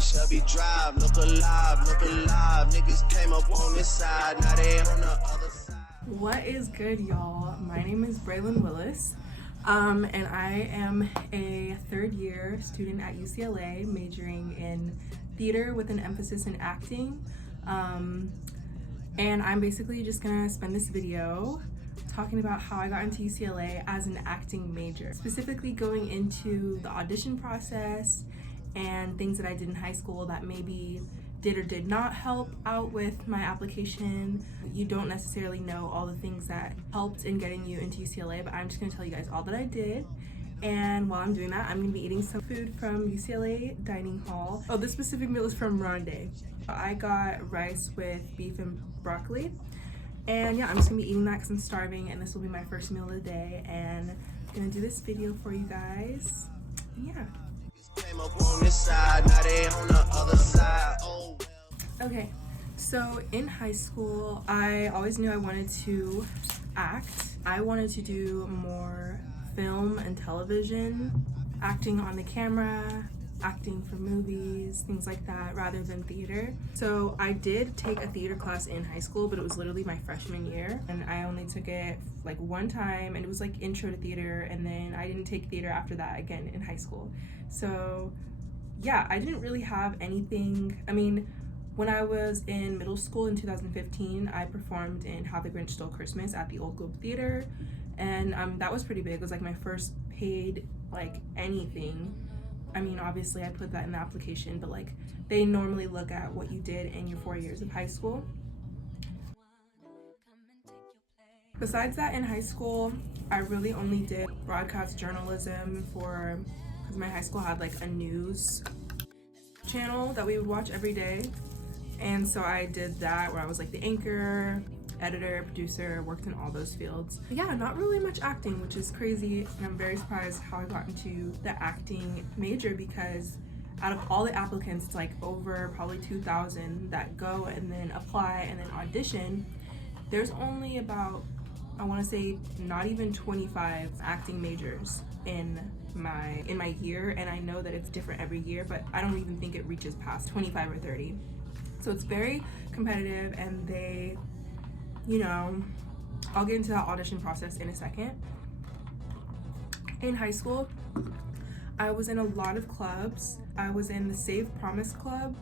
Shelby Drive, look alive, niggas came up on this side, now they on the other side. What is good, y'all? My name is Braelyn Willis, and I am a third-year student at UCLA, majoring in theater with an emphasis in acting, and I'm basically just gonna spend this video talking about how I got into UCLA as an acting major, specifically going into the audition process and things that I did in high school that maybe did or did not help out with my application. You don't necessarily know all the things that helped in getting you into UCLA, but I'm just gonna tell you guys all that I did. And while I'm doing that, I'm gonna be eating some food from UCLA Dining Hall. Oh, this specific meal is from Ronde. I got rice with beef and broccoli. And yeah, I'm just gonna be eating that because I'm starving, and this will be my first meal of the day. And I'm gonna do this video for you guys. And yeah. Came up on this side, now they on the other side. Oh. Okay, so in high school, I always knew I wanted to act. I wanted to do more film and television, acting on the camera, acting for movies, things like that, rather than theater. So I did take a theater class in high school, but it was literally my freshman year, and I only took it like one time, and it was like intro to theater, and then I didn't take theater after that again in high school. So yeah, I didn't really have anything. I mean, when I was in middle school in 2015, I performed in How the Grinch Stole Christmas at the Old Globe Theater, and that was pretty big. It was like my first paid like anything. I mean, obviously I put that in the application, but like they normally look at what you did in your 4 years of high school. Besides that, in high school, I really only did broadcast journalism because my high school had like a news channel that we would watch every day. And so I did that, where I was like the anchor, editor, producer, worked in all those fields. But yeah, not really much acting, which is crazy, and I'm very surprised how I got into the acting major, because out of all the applicants, it's like over probably 2,000 that go and then apply and then audition. There's only about, I want to say, not even 25 acting majors in my year, and I know that it's different every year, but I don't even think it reaches past 25 or 30. So it's very competitive, and they, you know, I'll get into that audition process in a second. In high school, I was in a lot of clubs. I was in the Save Promise Club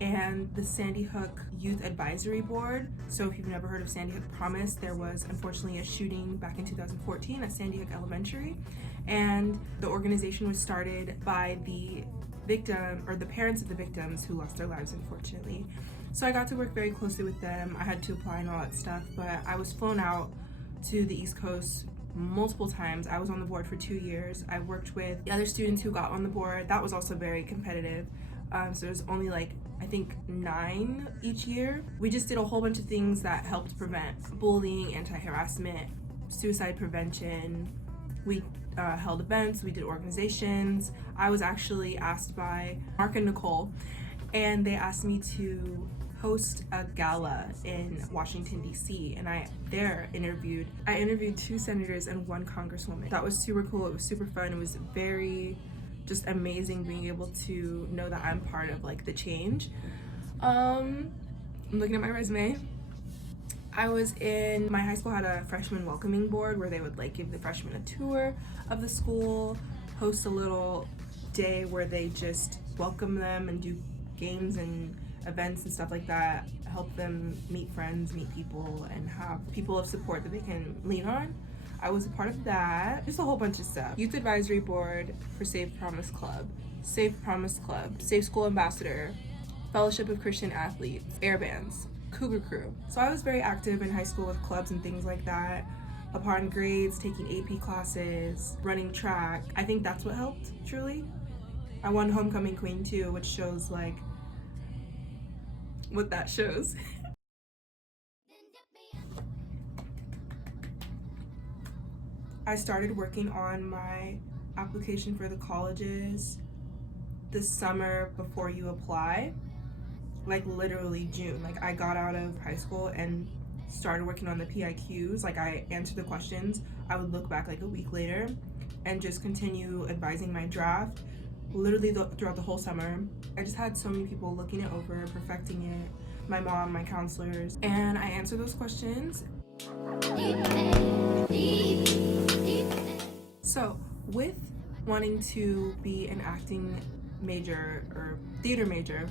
and the Sandy Hook Youth Advisory Board. So if you've never heard of Sandy Hook Promise, there was unfortunately a shooting back in 2014 at Sandy Hook Elementary, and the organization was started by the victim, or the parents of the victims who lost their lives, unfortunately. So I got to work very closely with them. I had to apply and all that stuff, but I was flown out to the East Coast multiple times. I was on the board for 2 years. I worked with the other students who got on the board. That was also very competitive. So there's only like, I think 9 each year. We just did a whole bunch of things that helped prevent bullying, anti-harassment, suicide prevention. We held events, we did organizations. I was actually asked by Mark and Nicole, and they asked me to host a gala in Washington, D.C., and I interviewed 2 senators and 1 congresswoman. That was super cool. It was super fun. It was very just amazing being able to know that I'm part of like the change. I'm looking at my resume. My high school had a freshman welcoming board where they would like give the freshmen a tour of the school, host a little day where they just welcome them and do games and events and stuff like that, help them meet friends, meet people, and have people of support that they can lean on. I was a part of that. Just a whole bunch of stuff. Youth Advisory Board for Safe Promise Club, Safe Promise Club, Safe School Ambassador, Fellowship of Christian Athletes, Air Bands, Cougar Crew. So I was very active in high school with clubs and things like that, upon grades, taking AP classes, running track. I think that's what helped, truly. I won Homecoming Queen too, which shows like what that shows. I started working on my application for the colleges this summer before you apply, like literally June. Like I got out of high school and started working on the PIQs. Like I answered the questions. I would look back like a week later and just continue advising my draft literally throughout the whole summer. I just had so many people looking it over, perfecting it, my mom, my counselors, and I answered those questions. So with wanting to be an acting major or theater major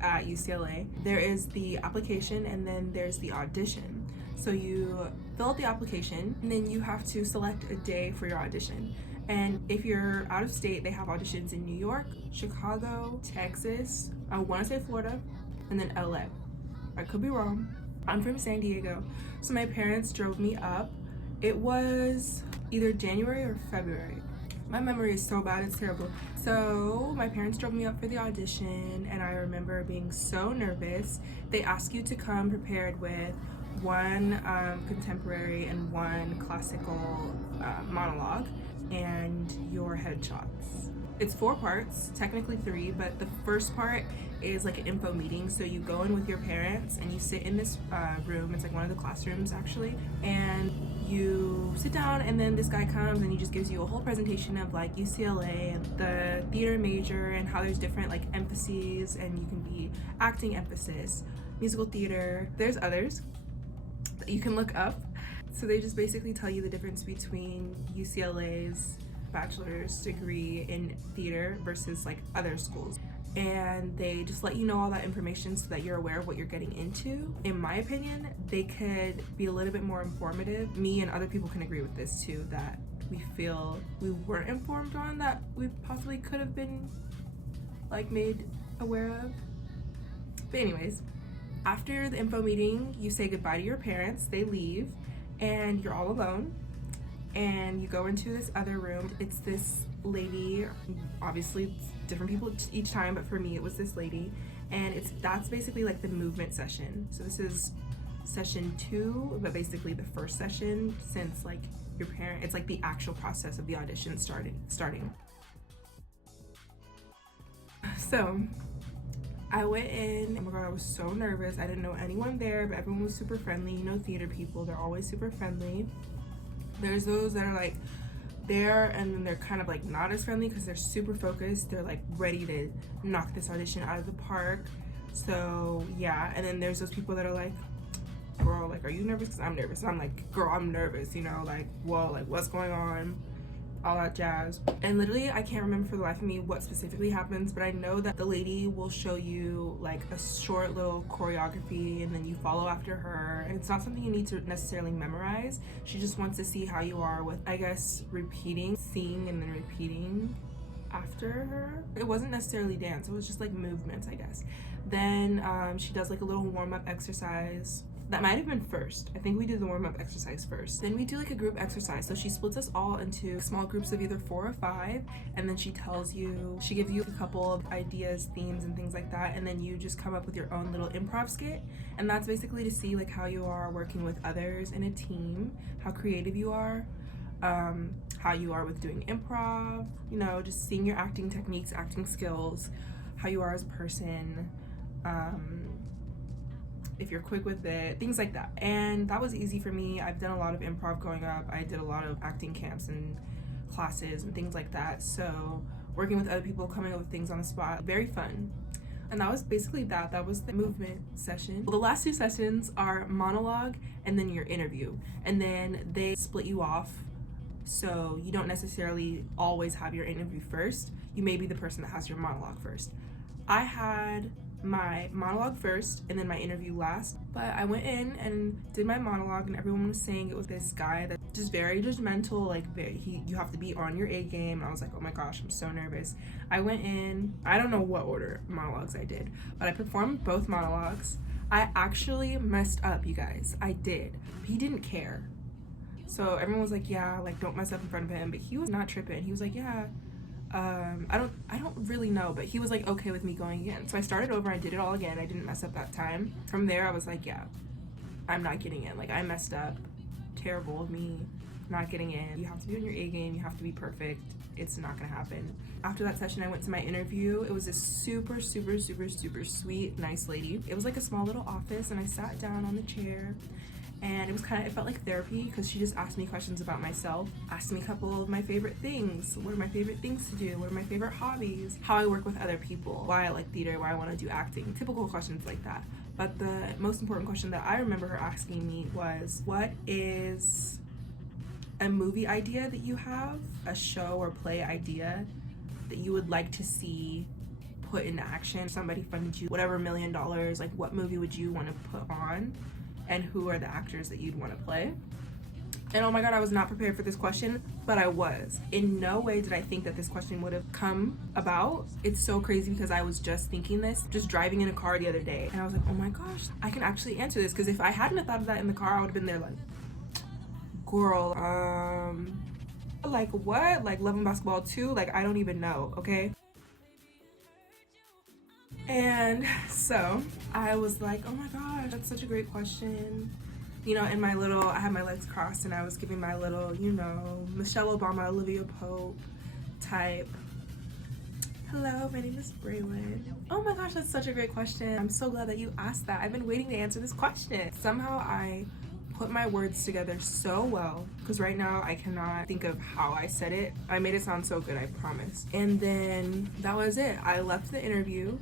at UCLA, there is the application and then there's the audition. So you fill out the application and then you have to select a day for your audition. And if you're out of state, they have auditions in New York, Chicago, Texas, I want to say Florida, and then LA. I could be wrong. I'm from San Diego, so my parents drove me up. It was either January or February. My memory is so bad, it's terrible. So my parents drove me up for the audition, and I remember being so nervous. They ask you to come prepared with one contemporary and one classical monologue and your headshots. It's 4 parts, technically 3, but the first part is like an info meeting. So you go in with your parents and you sit in this room. It's like one of the classrooms actually, and you sit down, and then this guy comes and he just gives you a whole presentation of like UCLA and the theater major and how there's different like emphases, and you can be acting emphasis, musical theater. There's others that you can look up. So they just basically tell you the difference between UCLA's bachelor's degree in theater versus like other schools. And they just let you know all that information so that you're aware of what you're getting into. In my opinion, they could be a little bit more informative. Me and other people can agree with this too, that we feel we weren't informed on, that we possibly could have been like made aware of. But anyways, after the info meeting, you say goodbye to your parents, they leave, and you're all alone. And you go into this other room. It's this lady, obviously it's different people each time, but for me it was this lady, and that's basically like the movement session. So this is session 2, but basically the first session since like your parent, it's like the actual process of the audition starting. So I went in, oh my god, I was so nervous. I didn't know anyone there, but everyone was super friendly. You know, theater people, they're always super friendly. There's those that are like there and then they're kind of like not as friendly because they're super focused. They're like ready to knock this audition out of the park. So yeah, and then there's those people that are like, girl, like, are you nervous? Because I'm nervous. And I'm like, girl, I'm nervous, you know, like, whoa, like, what's going on? All that jazz. And literally I can't remember for the life of me what specifically happens, but I know that the lady will show you like a short little choreography and then you follow after her, and it's not something you need to necessarily memorize. She just wants to see how you are with, I guess, repeating, seeing and then repeating after her. It wasn't necessarily dance, it was just like movements, I guess. Then she does like a little warm-up exercise. That might have been first. I think we did the warm-up exercise first. Then we do like a group exercise. So she splits us all into small groups of either 4 or 5, and then she gives you a couple of ideas, themes, and things like that, and then you just come up with your own little improv skit. And that's basically to see like how you are working with others in a team, how creative you are, how you are with doing improv, you know, just seeing your acting techniques, acting skills, how you are as a person, if you're quick with it, things like that. And that was easy for me. I've done a lot of improv growing up. I did a lot of acting camps and classes and things like that. So working with other people, coming up with things on the spot, very fun. And that was basically that. That was the movement session. Well, the last 2 sessions are monologue and then your interview. And then they split you off. So you don't necessarily always have your interview first. You may be the person that has your monologue first. I had my monologue first and then my interview last, but I went in and did my monologue and everyone was saying it was this guy that's just very judgmental, like you have to be on your A game. And I was like, oh my gosh, I'm so nervous. I went in, I don't know what order monologues I did, but I performed both monologues. I actually messed up, you guys. I did. He didn't care. So everyone was like, yeah, like don't mess up in front of him, but he was not tripping. He was like, yeah, I don't really know, but he was like okay with me going again. So I started over, I did it all again. I didn't mess up that time. From there I was like, yeah, I'm not getting in. Like I messed up. Terrible of me not getting in. You have to be on your A game, you have to be perfect. It's not gonna happen. After that session I went to my interview. It was this super sweet, nice lady. It was like a small little office and I sat down on the chair and it felt like therapy because she just asked me questions about myself, asked me a couple of my favorite things, what are my favorite things to do, what are my favorite hobbies, how I work with other people, why I like theater, why I want to do acting, typical questions like that. But the most important question that I remember her asking me was, what is a movie idea that you have, a show or play idea that you would like to see put into action? Somebody funded you whatever $1 million, like what movie would you want to put on, and who are the actors that you'd want to play? And oh my god, I was not prepared for this question, but I was. In no way did I think that this question would have come about. It's so crazy because I was just thinking this, just driving in a car the other day, and I was like, oh my gosh, I can actually answer this, because if I hadn't have thought of that in the car, I would have been there like, girl, like what? Like Love and Basketball 2? Like, I don't even know, okay? And so I was like, oh my gosh, that's such a great question. You know, in my little, I had my legs crossed and I was giving my little, you know, Michelle Obama, Olivia Pope type, hello, my name is Braelyn. Oh my gosh, that's such a great question. I'm so glad that you asked that. I've been waiting to answer this question. Somehow I put my words together so well, because right now I cannot think of how I said it. I made it sound so good, I promise. And then that was it. I left the interview.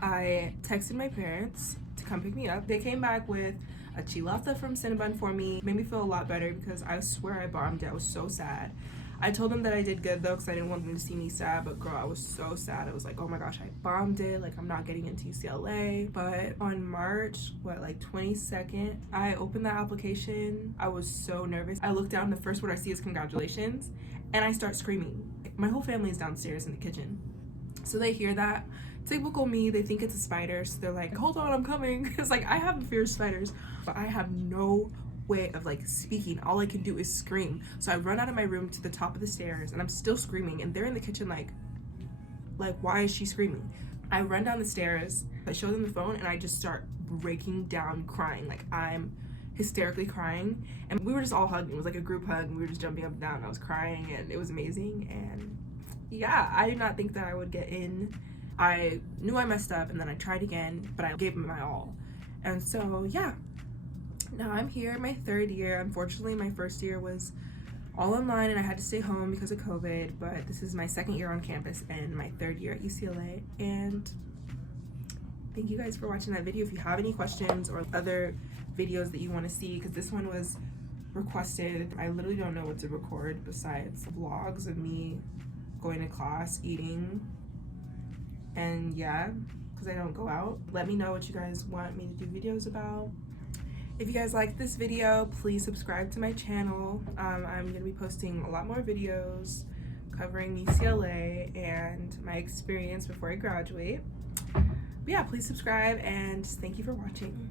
I texted my parents to come pick me up. They came back with a chilata from Cinnabon for me. Made me feel a lot better because I swear I bombed it. I was so sad. I told them that I did good though, because I didn't want them to see me sad, but girl, I was so sad. I was like, oh my gosh, I bombed it. Like, I'm not getting into UCLA. But on March, 22nd, I opened that application. I was so nervous. I look down, the first word I see is congratulations, and I start screaming. My whole family is downstairs in the kitchen, so they hear that. Typical me, they think it's a spider, so they're like, hold on, I'm coming. It's like, I have a fear of spiders, but I have no way of like speaking. All I can do is scream. So I run out of my room to the top of the stairs, and I'm still screaming, and they're in the kitchen like why is she screaming? I run down the stairs, I show them the phone, and I just start breaking down crying. Like, I'm hysterically crying, and we were just all hugging. It was like a group hug, and we were just jumping up and down. I was crying, and it was amazing. And yeah, I did not think that I would get in. I knew I messed up, and then I tried again, but I gave it my all. And so yeah, now I'm here, my third year. Unfortunately, my first year was all online and I had to stay home because of COVID, but this is my second year on campus and my third year at UCLA. And thank you guys for watching that video. If you have any questions or other videos that you want to see, because this one was requested, I literally don't know what to record besides vlogs of me going to class, eating, and yeah, because I don't go out. Let me know what you guys want me to do videos about. If you guys like this video, please subscribe to my channel. I'm going to be posting a lot more videos covering UCLA and my experience before I graduate. But yeah, please subscribe, and thank you for watching.